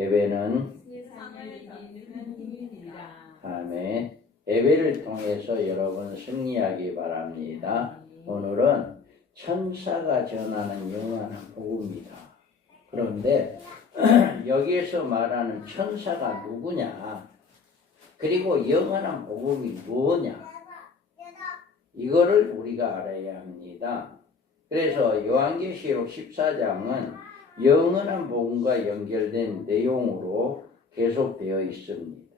예배는 아멘. 예배를 통해서 여러분 승리하기 바랍니다. 오늘은 천사가 전하는 영원한 복음이다. 그런데 여기에서 말하는 천사가 누구냐? 그리고 영원한 복음이 뭐냐? 이거를 우리가 알아야 합니다. 그래서 요한계시록 14장은 영원한 복음과 연결된 내용으로 계속되어 있습니다.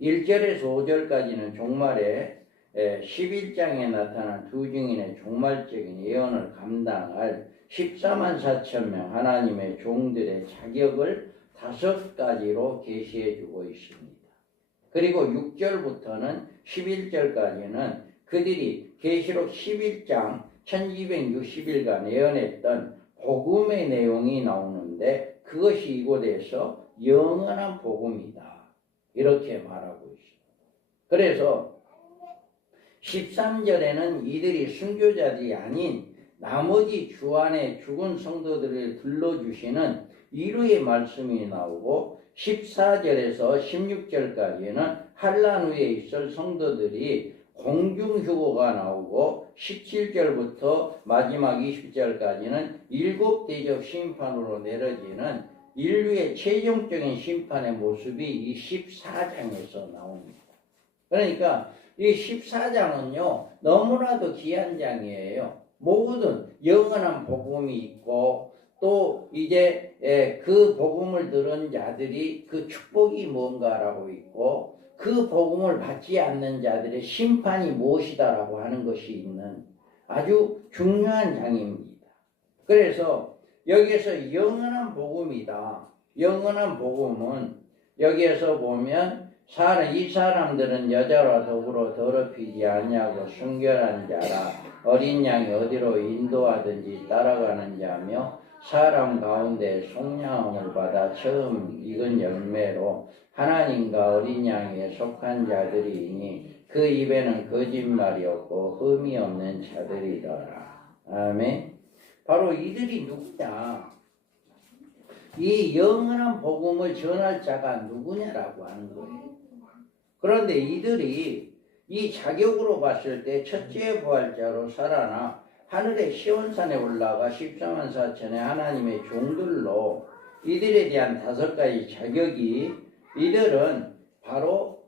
1절에서 5절까지는 종말에 11장에 나타난 두 증인의 종말적인 예언을 감당할 14만 4천 명 하나님의 종들의 자격을 5가지로 계시해 주고 있습니다. 그리고 6절부터는 11절까지는 그들이 계시록 11장 1260일간 예언했던 복음의 내용이 나오는데 그것이 이곳에서 영원한 복음이다. 이렇게 말하고 있습니다. 그래서 13절에는 이들이 순교자들이 아닌 나머지 주 안에 죽은 성도들을 불러주시는 이루의 말씀이 나오고 14절에서 16절까지는 환난 후에 있을 성도들이 공중휴거가 나오고 17절부터 마지막 20절까지는 7대적 심판으로 내려지는 인류의 최종적인 심판의 모습이 이 14장에서 나옵니다. 그러니까 이 14장은요 너무나도 귀한 장이에요. 모든 영원한 복음이 있고 또 이제 그 복음을 들은 자들이 그 축복이 뭔가라고 있고 그 복음을 받지 않는 자들의 심판이 무엇이다라고 하는 것이 있는 아주 중요한 장입니다. 그래서 여기에서 영원한 복음이다. 영원한 복음은 여기에서 보면 이 사람들은 여자와 더불어 더럽히지 아니하고 순결한 자라 어린 양이 어디로 인도하든지 따라가는 자며 사람 가운데 속량함을 받아 처음 익은 열매로 하나님과 어린 양에 속한 자들이니 그 입에는 거짓말이 없고 흠이 없는 자들이더라. 아멘. 바로 이들이 누구냐? 이 영원한 복음을 전할 자가 누구냐라고 하는 거예요. 그런데 이들이 이 자격으로 봤을 때 첫째 부활자로 살아나 하늘의 시온산에 올라가 14만 4천의 하나님의 종들로 이들에 대한 5가지 자격이 이들은 바로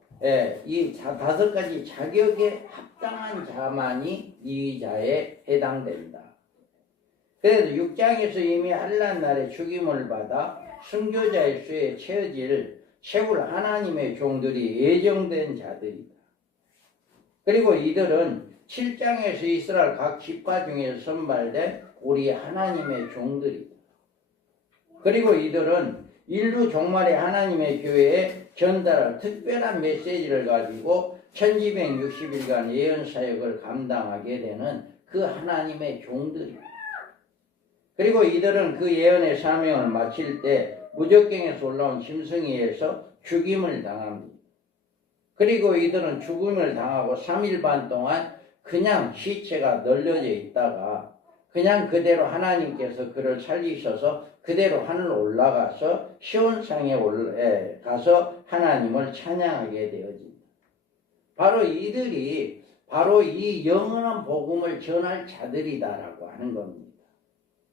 이 5가지 자격에 합당한 자만이 이 자에 해당된다. 그래서 6장에서 이미 환난 날에 죽임을 받아 순교자의 수에 채워질 세울 하나님의 종들이 예정된 자들이다. 그리고 이들은 7장에서 이스라엘 각 지파 중에서 선발된 우리 하나님의 종들이다. 그리고 이들은 인류 종말의 하나님의 교회에 전달할 특별한 메시지를 가지고 1260일간 예언 사역을 감당하게 되는 그 하나님의 종들이다. 그리고 이들은 그 예언의 사명을 마칠 때 무적경에서 올라온 짐승이에서 죽임을 당합니다. 그리고 이들은 죽음을 당하고 3일 반 동안 그냥 시체가 널려져 있다가 그냥 그대로 하나님께서 그를 살리셔서 그대로 하늘로 올라가서 시온산에 가서 하나님을 찬양하게 되어집니다. 바로 이들이 바로 이 영원한 복음을 전할 자들이다라고 하는 겁니다.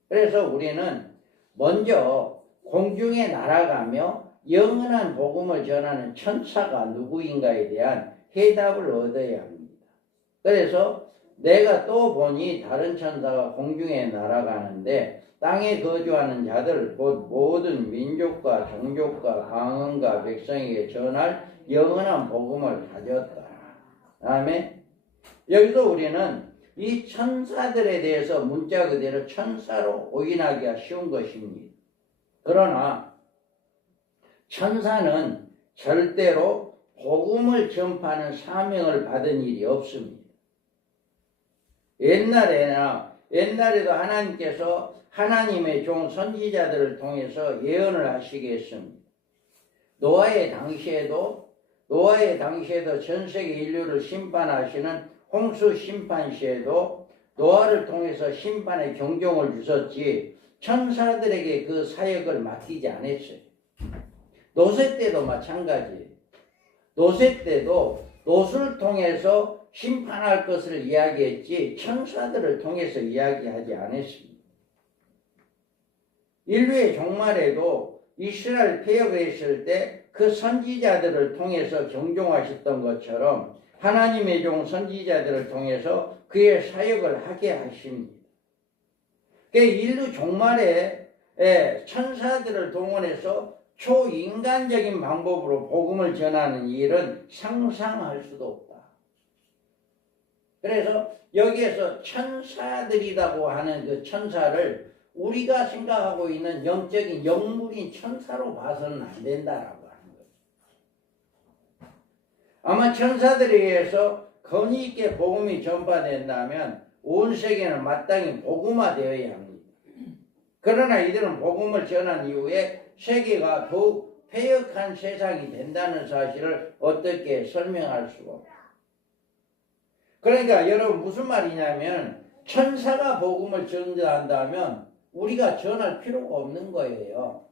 그래서 우리는 먼저 공중에 날아가며 영원한 복음을 전하는 천사가 누구인가에 대한 해답을 얻어야 합니다. 그래서 내가 또 보니 다른 천사가 공중에 날아가는데 땅에 거주하는 자들 곧 모든 민족과 종족과 방언과 백성에게 전할 영원한 복음을 가졌다. 아멘. 여기서 우리는 이 천사들에 대해서 문자 그대로 천사로 오인하기가 쉬운 것입니다. 그러나 천사는 절대로 복음을 전파하는 사명을 받은 일이 없습니다. 옛날에도 하나님께서 하나님의 종 선지자들을 통해서 예언을 하시게 했습니다. 노아의 당시에도 전 세계 인류를 심판하시는 홍수 심판 시에도 노아를 통해서 심판의 경종을 주셨지 천사들에게 그 사역을 맡기지 않았어요. 노새 때도 마찬가지예요. 노새 때도 노수를 통해서 심판할 것을 이야기했지 천사들을 통해서 이야기하지 않았습니다. 인류의 종말에도 이스라엘 폐역했을 때 그 선지자들을 통해서 경종하셨던 것처럼 하나님의 종 선지자들을 통해서 그의 사역을 하게 하십니다. 인류 종말에 천사들을 동원해서 초인간적인 방법으로 복음을 전하는 일은 상상할 수도 없다. 그래서 여기에서 천사들이라고 하는 그 천사를 우리가 생각하고 있는 영적인 영물인 천사로 봐서는 안 된다라고 하는 거예요. 아마 천사들에 의해서 권위 있게 복음이 전파된다면 온 세계는 마땅히 복음화되어야 합니다. 그러나 이들은 복음을 전한 이후에 세계가 더욱 폐역한 세상이 된다는 사실을 어떻게 설명할 수가 없다. 그러니까 여러분 무슨 말이냐면 천사가 복음을 전한다면 우리가 전할 필요가 없는 거예요.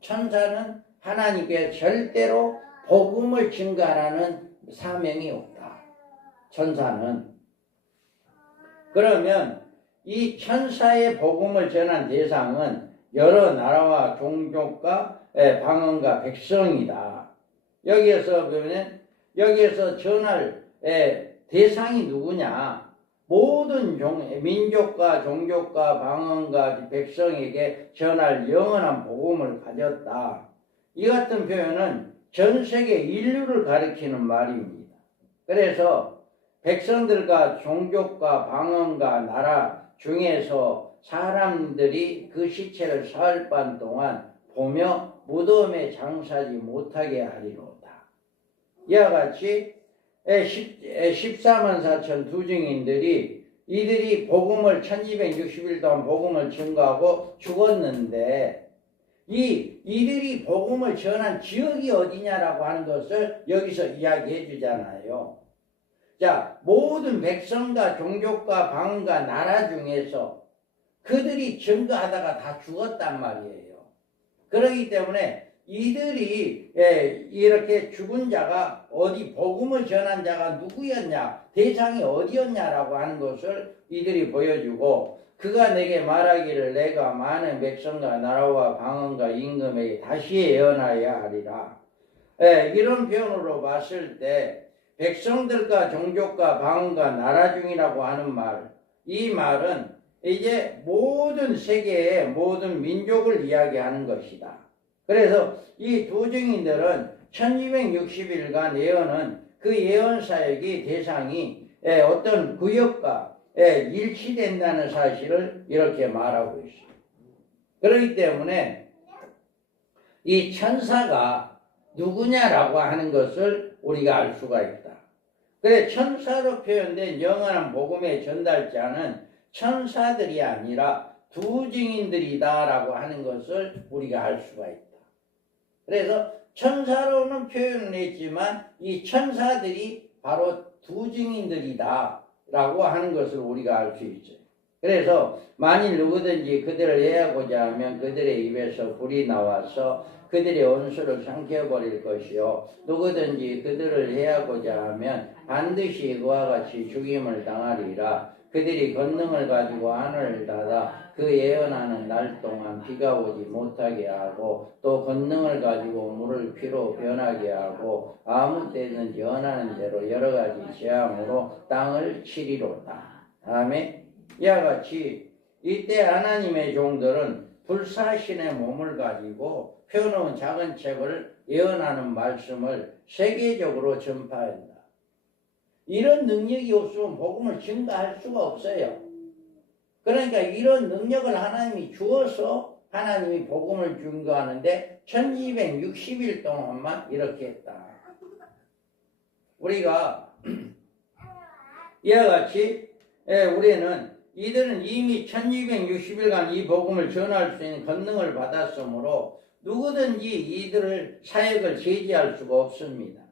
천사는 하나님께 절대로 복음을 증가하라는 사명이 없다. 천사는. 그러면 이 천사의 복음을 전한 대상은 여러 나라와 종족과 방언과 백성이다. 여기에서 보면 여기에서 전할 대상이 누구냐? 모든 민족과 종족과 방언과 백성에게 전할 영원한 복음을 가졌다. 이 같은 표현은 전 세계 인류를 가리키는 말입니다. 그래서 백성들과 종족과 방언과 나라 중에서 사람들이 그 시체를 사흘 반 동안 보며 무덤에 장사하지 못하게 하리로다. 이와 같이 14만 4천 두 증인들이 이들이 복음을 1260일 동안 복음을 증거하고 죽었는데 이들이 복음을 전한 지역이 어디냐라고 하는 것을 여기서 이야기해 주잖아요. 자, 모든 백성과 종족과 방언과 나라 중에서 그들이 증거하다가 다 죽었단 말이에요. 그렇기 때문에 이들이 이렇게 죽은 자가 어디 복음을 전한 자가 누구였냐, 대상이 어디였냐라고 하는 것을 이들이 보여주고 그가 내게 말하기를 내가 많은 백성과 나라와 방언과 임금에게 다시 예언하여야 하리라. 이런 표현으로 봤을 때 백성들과 종족과 방언과 나라 중이라고 하는 말, 이 말은 이제 모든 세계의 모든 민족을 이야기하는 것이다. 그래서 이 두 증인들은 1260일간 예언은 그 예언 사역이 대상이 어떤 구역과 일치된다는 사실을 이렇게 말하고 있습니다. 그렇기 때문에 이 천사가 누구냐라고 하는 것을 우리가 알 수가 있다. 그래 천사로 표현된 영원한 복음의 전달자는 천사들이 아니라 두 증인들이다라고 하는 것을 우리가 알 수가 있다. 그래서 천사로는 표현을 했지만 이 천사들이 바로 두 증인들이다라고 하는 것을 우리가 알 수 있어요. 그래서 만일 누구든지 그들을 해하고자 하면 그들의 입에서 불이 나와서 그들의 원수를 삼켜버릴 것이요 누구든지 그들을 해하고자 하면 반드시 그와 같이 죽임을 당하리라. 그들이 권능을 가지고 하늘을 닫아 그 예언하는 날 동안 비가 오지 못하게 하고 또 권능을 가지고 물을 피로 변하게 하고 아무 때든지 원하는 대로 여러 가지 재앙으로 땅을 치리로다. 아멘. 이와 같이 이때 하나님의 종들은 불사신의 몸을 가지고 펴놓은 작은 책을 예언하는 말씀을 세계적으로 전파한다. 이런 능력이 없으면 복음을 증거할 수가 없어요. 그러니까 이런 능력을 하나님이 주어서 하나님이 복음을 증거하는데 1260일 동안만 이렇게 했다. 우리가 이와 같이 우리는 이들은 이미 1260일간 이 복음을 전할 수 있는 권능을 받았으므로 누구든지 이들을 사역을 제지할 수가 없습니다.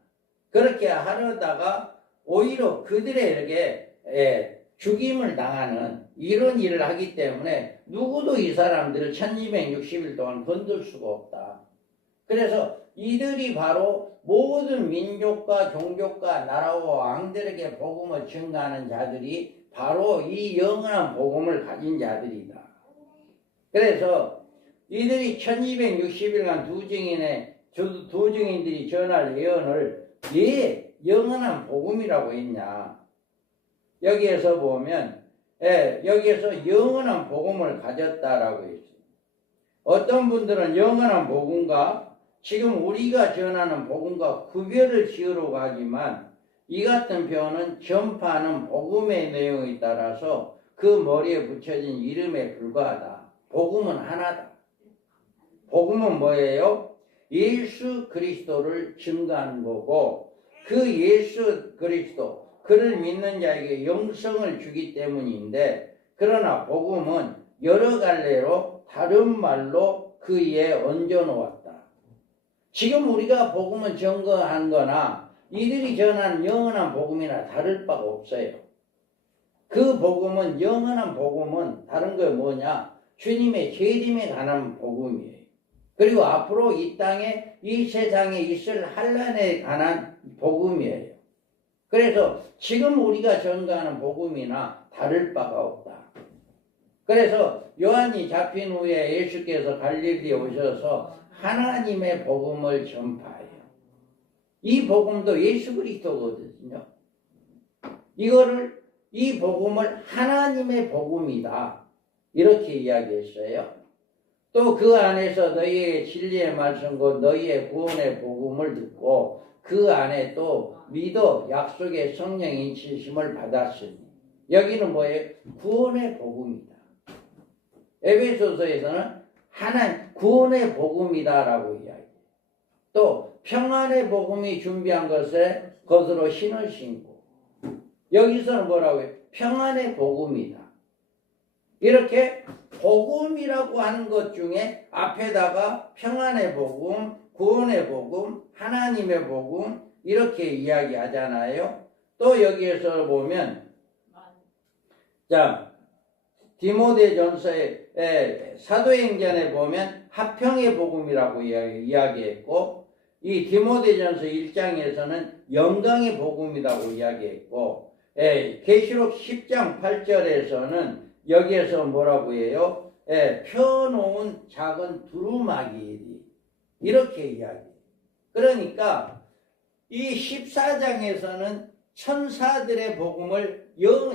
그렇게 하려다가 오히려 그들에게 죽임을 당하는 이런 일을 하기 때문에 누구도 이 사람들을 1260일 동안 건들 수가 없다. 그래서 이들이 바로 모든 민족과 종족과 나라와 왕들에게 복음을 증가하는 자들이 바로 이 영원한 복음을 가진 자들이다. 그래서 이들이 1260일간 두 증인들이 전할 예언을 왜 영원한 복음이라고 했냐. 여기에서 보면 여기에서 영원한 복음을 가졌다라고 했어요. 어떤 분들은 영원한 복음과 지금 우리가 전하는 복음과 구별을 지으려고 하지만 이 같은 표현은 전파하는 복음의 내용에 따라서 그 머리에 붙여진 이름에 불과하다. 복음은 하나다. 복음은 뭐예요? 예수 그리스도를 증거하는 거고 그 예수 그리스도 그를 믿는 자에게 영생을 주기 때문인데 그러나 복음은 여러 갈래로 다른 말로 그에 얹어놓았다. 지금 우리가 복음을 증거한 거나 이들이 전하는 영원한 복음이나 다를 바가 없어요. 그 복음은 영원한 복음은 다른 게 뭐냐? 주님의 재림에 관한 복음이에요. 그리고 앞으로 이 땅에 이 세상에 있을 환난에 관한 복음이에요. 그래서 지금 우리가 전가하는 복음이나 다를 바가 없다. 그래서 요한이 잡힌 후에 예수께서 갈릴리에 오셔서 하나님의 복음을 전파해요. 이 복음도 예수 그리스도거든요. 이 복음을 하나님의 복음이다. 이렇게 이야기했어요. 또 그 안에서 너희의 진리의 말씀 곧 너희의 구원의 복음을 듣고 그 안에 또 믿어 약속의 성령의 인치심을 받았으니 여기는 뭐예요? 구원의 복음이다. 에베소서에서는 구원의 복음이다라고 이야기해요. 또 평안의 복음이 준비한 것으로 신을 신고 여기서는 뭐라고 해요? 평안의 복음이다. 이렇게 복음이라고 하는 것 중에 앞에다가 평안의 복음, 구원의 복음, 하나님의 복음 이렇게 이야기하잖아요. 또 여기에서 보면 자 디모데전서의 사도행전에 보면 화평의 복음이라고 이야기했고 이 디모데전서 1장에서는 영광의 복음이라고 이야기했고 계시록 10장 8절에서는 여기에서 뭐라고 해요? 펴놓은 작은 두루마기 이렇게 이야기해요. 그러니까 이 14장에서는 천사들의 복음을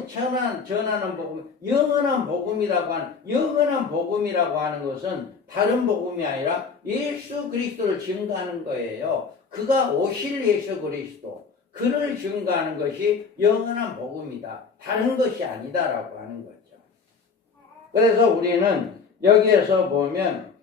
전하는 복음, 영원한 복음이라고 하는 것은 다른 복음이 아니라 예수 그리스도를 증거하는 거예요. 그가 오실 예수 그리스도, 그를 증거하는 것이 영원한 복음이다. 다른 것이 아니다라고 하는 거죠. 그래서 우리는 여기에서 보면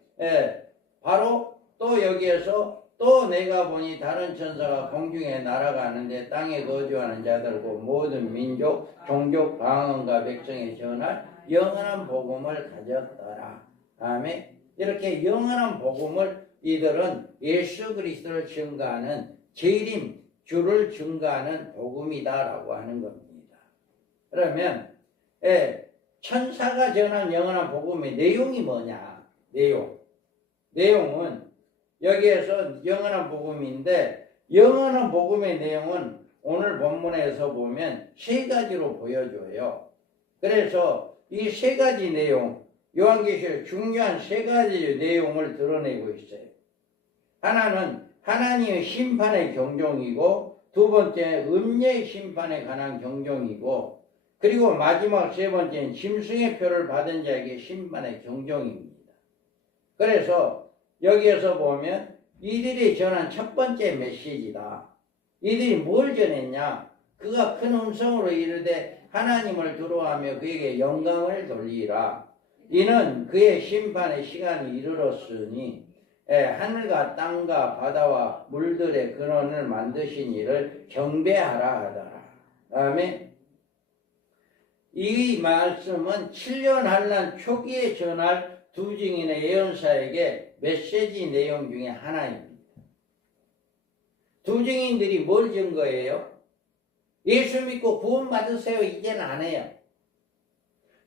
바로 또 여기에서 또 내가 보니 다른 천사가 공중에 날아가는데 땅에 거주하는 자들고 모든 민족, 종족, 방언과 백성에 전할 영원한 복음을 가졌더라. 아멘. 이렇게 영원한 복음을 이들은 예수 그리스도를 증거하는 재림 주를 증거하는 복음이다라고 하는 겁니다. 그러면 천사가 전한 영원한 복음의 내용이 뭐냐? 내용은 여기에서 영원한 복음인데 영원한 복음의 내용은 오늘 본문에서 보면 세 가지로 보여줘요. 그래서 이 세 가지 내용, 요한계시록 중요한 세 가지 내용을 드러내고 있어요. 하나는 하나님의 심판의 경종이고 두 번째 음녀의 심판에 관한 경종이고 그리고 마지막 세 번째는 짐승의 표를 받은 자에게 심판의 경종입니다. 그래서 여기에서 보면 이들이 전한 첫 번째 메시지다. 이들이 뭘 전했냐? 그가 큰 음성으로 이르되 하나님을 두려워하며 그에게 영광을 돌리라. 이는 그의 심판의 시간이 이르렀으니 하늘과 땅과 바다와 물들의 근원을 만드신 이를 경배하라 하더라. 아멘. 이 말씀은 7년 환난 초기에 전할 두 증인의 예언사에게 메시지 내용 중에 하나입니다. 두 증인들이 뭘 증거해요? 예수 믿고 구원 받으세요. 이제는 안 해요.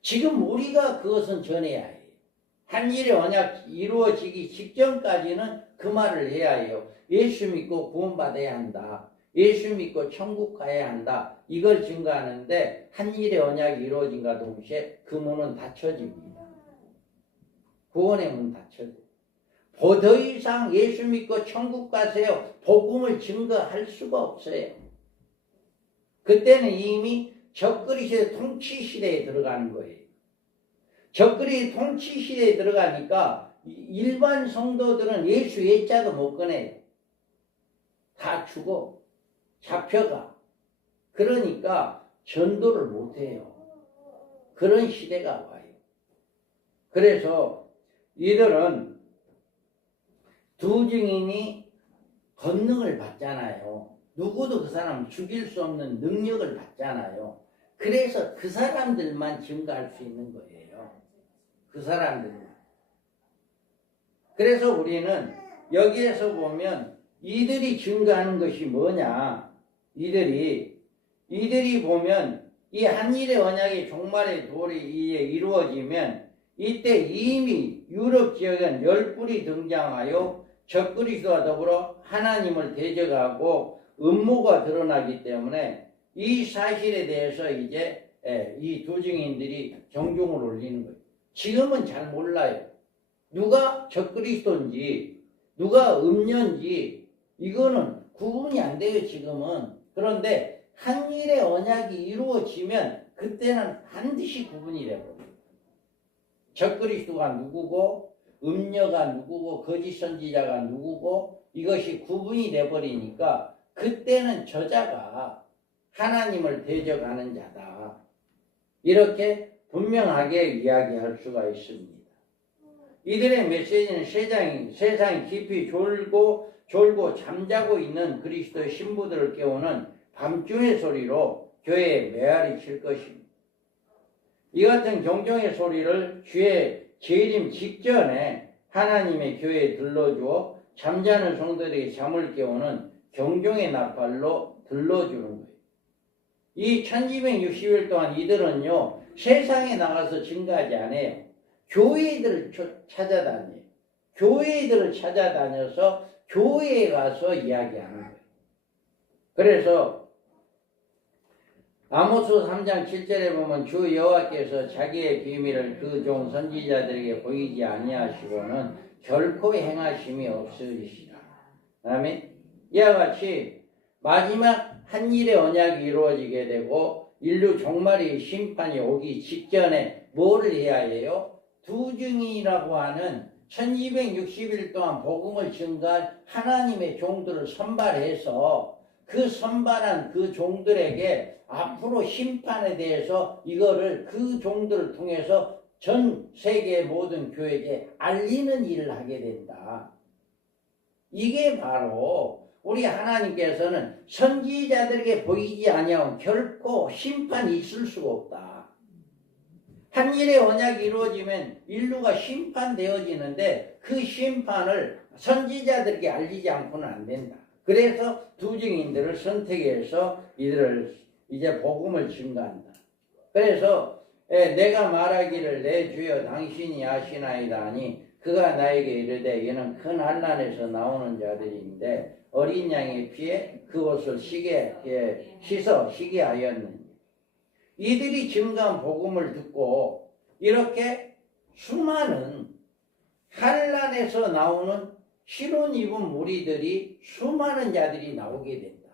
지금 우리가 그것은 전해야 해요. 한일의 언약 이루어지기 직전까지는 그 말을 해야 해요. 예수 믿고 구원받아야 한다. 예수 믿고 천국 가야 한다. 이걸 증거하는데 한일의 언약이 이루어진과 동시에 그 문은 닫혀집니다. 구원의 문 닫혀져요. 더 이상 예수 믿고 천국 가세요. 복음을 증거할 수가 없어요. 그때는 이미 적그리스도의 통치 시대에 들어가는 거예요. 적그리스도의 통치 시대에 들어가니까 일반 성도들은 예수 예자도 못 꺼내요. 다 죽어. 잡혀가. 그러니까 전도를 못 해요. 그런 시대가 와요. 그래서 이들은 두 증인이 권능을 받잖아요. 누구도 그 사람 죽일 수 없는 능력을 받잖아요. 그래서 그 사람들만 증거할 수 있는 거예요. 그 사람들만. 그래서 우리는 여기에서 보면 이들이 증거하는 것이 뭐냐. 이들이 보면 이 한일의 언약이 종말의 도리에 이루어지면 이때 이미 유럽 지역엔 열불이 등장하여 적그리스도와 더불어 하나님을 대적하고 음모가 드러나기 때문에 이 사실에 대해서 이제 이 두 증인들이 경종을 울리는 거예요. 지금은 잘 몰라요. 누가 적그리스도인지 누가 음녀인지 이거는 구분이 안 돼요. 지금은. 그런데 한일의 언약이 이루어지면 그때는 반드시 구분이 되거든요. 적그리스도가 누구고 음녀가 누구고 거짓 선지자가 누구고 이것이 구분이 돼버리니까 그때는 저자가 하나님을 대적하는 자다. 이렇게 분명하게 이야기할 수가 있습니다. 이들의 메시지는 세상이 깊이 졸고 잠자고 있는 그리스도의 신부들을 깨우는 밤중의 소리로 교회에 메아리 칠 것입니다. 이 같은 경종의 소리를 주의 재림 직전에 하나님의 교회에 들러주어 잠자는 성도들에게 잠을 깨우는 경종의 나팔로 들러주는 거예요. 이 1260일 동안 이들은요 세상에 나가서 증거하지 않아요. 교회들을 찾아다녀요. 교회들을 찾아다녀서 교회에 가서 이야기하는 거예요. 그래서 아모스 3장 7절에 보면 주 여호와께서 자기의 비밀을 그 종 선지자들에게 보이지 아니하시고는 결코 행하심이 없으시라. 그다음에 이와 같이 마지막 한일의 언약이 이루어지게 되고 인류 종말의 심판이 오기 직전에 뭐를 해야 해요? 두 증인이라고 하는 1260일 동안 복음을 증거한 하나님의 종들을 선발해서 그 선발한 그 종들에게 앞으로 심판에 대해서 이거를 그 종들을 통해서 전 세계 모든 교회에 알리는 일을 하게 된다. 이게 바로 우리 하나님께서는 선지자들에게 보이지 아니하면 결코 심판이 있을 수가 없다. 한일의 언약이 이루어지면 인류가 심판되어지는데 그 심판을 선지자들에게 알리지 않고는 안 된다. 그래서 두 증인들을 선택해서 이들을 이제 복음을 증거한다. 그래서 내가 말하기를 내 주여 당신이 아시나이다 하니 그가 나에게 이르되 이는 큰 환난에서 나오는 자들인데 어린 양의 피에 그것을 씻어 시게 하였느니 이들이 증거한 복음을 듣고 이렇게 수많은 환난에서 나오는 실온 입은 무리들이 수많은 자들이 나오게 된다.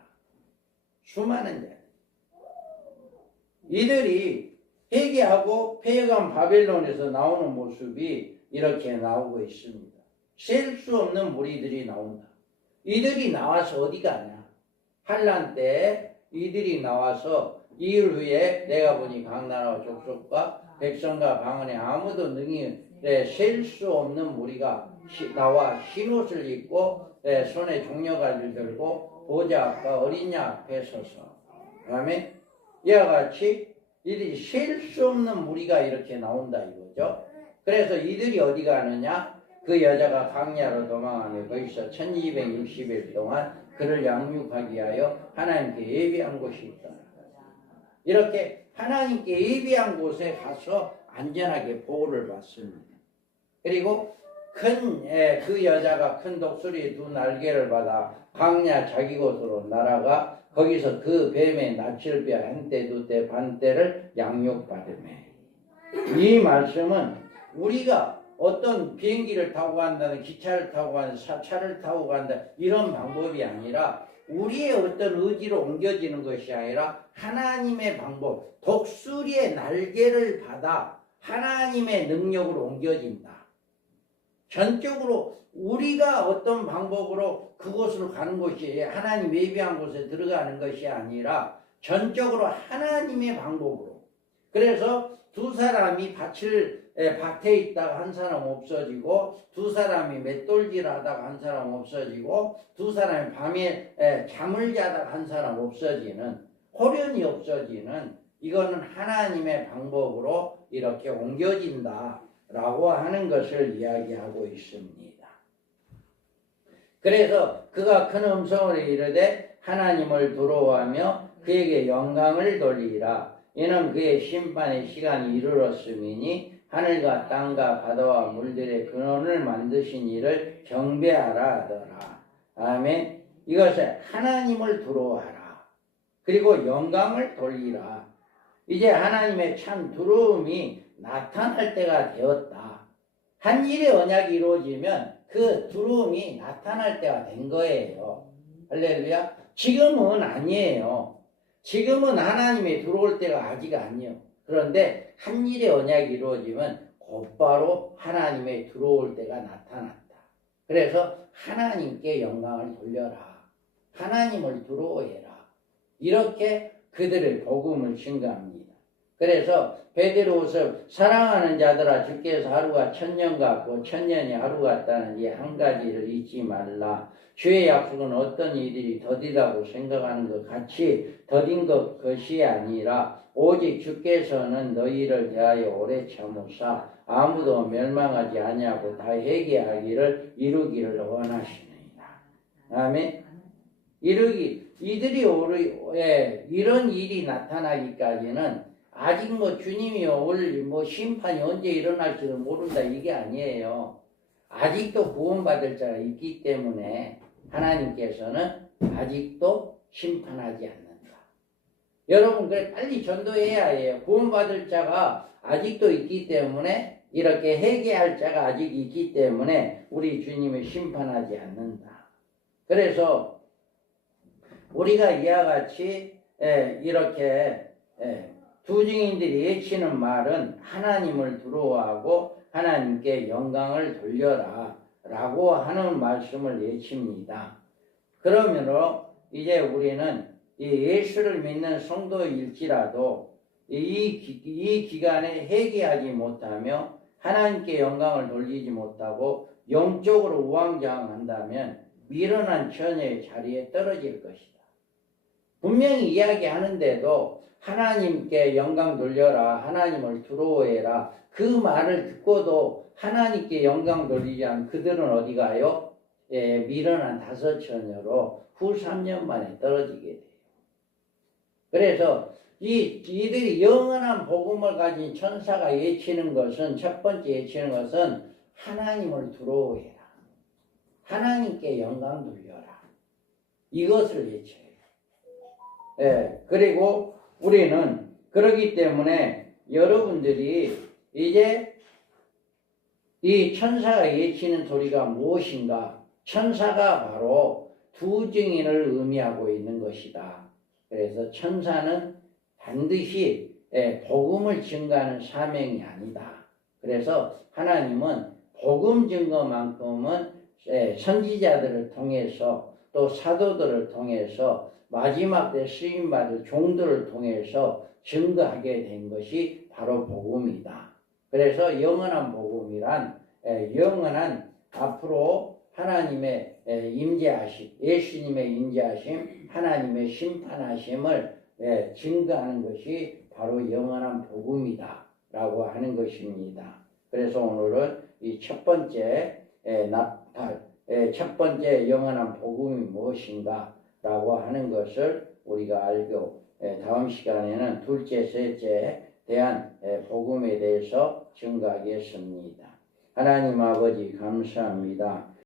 수많은 자들. 이들이 회개하고 폐역한 바벨론에서 나오는 모습이 이렇게 나오고 있습니다. 셀 수 없는 무리들이 나온다. 이들이 나와서 어디 가냐? 환난 때 이들이 나와서 이일 후에 내가 보니 각 나라와 족속과 백성과 방언에 아무도 능히 셀 수 없는 무리가 나와 흰옷을 입고 손에 종려가지를 들고 보좌 앞과 어린 양 앞에 서서 그다음에 이와 같이 이들이 셀 수 없는 무리가 이렇게 나온다 이거죠. 그래서 이들이 어디 가느냐? 그 여자가 광야로 도망하며 거기서 1260일 동안 그를 양육하기 위하여 하나님께 예비한 곳이 있다. 이렇게 하나님께 예비한 곳에 가서 안전하게 보호를 받습니다. 그리고 그 여자가 큰 독수리 두 날개를 받아 광야 자기 곳으로 날아가 거기서 그 뱀의 낯을 빼어 한때 두때 반때를 양육받으매. 이 말씀은 우리가 어떤 비행기를 타고 간다든 기차를 타고 간다 차를 타고 간다 이런 방법이 아니라 우리의 어떤 의지로 옮겨지는 것이 아니라 하나님의 방법, 독수리의 날개를 받아 하나님의 능력으로 옮겨진다. 전적으로 우리가 어떤 방법으로 그곳으로 가는 것이 하나님 예비한 곳에 들어가는 것이 아니라 전적으로 하나님의 방법으로. 그래서 두 사람이 밭에 있다가 한 사람 없어지고, 두 사람이 맷돌질 하다가 한 사람 없어지고, 두 사람이 밤에 잠을 자다가 한 사람 없어지는, 호련이 없어지는, 이거는 하나님의 방법으로 이렇게 옮겨진다 라고 하는 것을 이야기하고 있습니다. 그래서 그가 큰 음성으로 이르되 하나님을 두려워하며 그에게 영광을 돌리라. 이는 그의 심판의 시간이 이르렀음이니 하늘과 땅과 바다와 물들의 근원을 만드신 이를 경배하라 하더라. 아멘. 이것을 하나님을 두려워하라. 그리고 영광을 돌리라. 이제 하나님의 참 두려움이 나타날 때가 되었다. 한 일의 언약이 이루어지면 그 두려움이 나타날 때가 된 거예요. 할렐루야. 지금은 아니에요. 지금은 하나님이 들어올 때가 아직 아니에요. 그런데 한 일의 언약이 이루어지면 곧바로 하나님의 들어올 때가 나타났다. 그래서 하나님께 영광을 돌려라. 하나님을 두려워해라. 이렇게 그들의 복음을 증거합니다. 그래서 베드로후서 사랑하는 자들아 주께서 하루가 천년 같고 천년이 하루 같다는 이 한 가지를 잊지 말라. 주의 약속은 어떤 이들이 더디다고 생각하는 것 같이 더딘 것이 아니라 오직 주께서는 너희를 대하여 오래 참으사 아무도 멸망하지 아니하고 다 회개하기를 이루기를 원하시느니라. 아멘. 이들이 이런 일이 나타나기까지는 아직 주님이 올 심판이 언제 일어날지도 모른다 이게 아니에요. 아직도 구원받을 자가 있기 때문에 하나님께서는 아직도 심판하지 않는다. 여러분 그래 빨리 전도해야 해요. 구원받을 자가 아직도 있기 때문에 이렇게 회개할 자가 아직 있기 때문에 우리 주님이 심판하지 않는다. 그래서 우리가 이와 같이 이렇게 두 증인들이 외치는 말은 하나님을 두려워하고 하나님께 영광을 돌려라 라고 하는 말씀을 외칩니다. 그러므로 이제 우리는 이 예수를 믿는 성도일지라도 이 기간에 회개하지 못하며 하나님께 영광을 돌리지 못하고 영적으로 우왕좌왕한다면 미련한 처녀의 자리에 떨어질 것이다. 분명히 이야기하는데도 하나님께 영광 돌려라, 하나님을 두려워해라, 그 말을 듣고도 하나님께 영광 돌리지 않은 그들은 어디 가요? 미련한 다섯 처녀로 후 3년 만에 떨어지게 돼요. 그래서 이들이 영원한 복음을 가진 천사가 외치는 것은, 첫 번째 외치는 것은 하나님을 두려워해라, 하나님께 영광 돌려라, 이것을 외쳐요. 그리고 우리는 그러기 때문에 여러분들이 이제 이 천사가 외치는 소리가 무엇인가? 천사가 바로 두 증인을 의미하고 있는 것이다. 그래서 천사는 반드시 복음을 증거하는 사명이 아니다. 그래서 하나님은 복음 증거만큼은 선지자들을 통해서 또 사도들을 통해서 마지막 때 쓰임받을 종들을 통해서 증거하게 된 것이 바로 복음이다. 그래서 영원한 복음이란 영원한 앞으로 하나님의 임재하심, 예수님의 임재하심, 하나님의 심판하심을 증거하는 것이 바로 영원한 복음이다 라고 하는 것입니다. 그래서 오늘은 이 첫 번째 나팔, 첫 번째 영원한 복음이 무엇인가 라고 하는 것을 우리가 알고 다음 시간에는 둘째, 셋째 대한 복음에 대해서 증거하겠습니다. 하나님 아버지 감사합니다.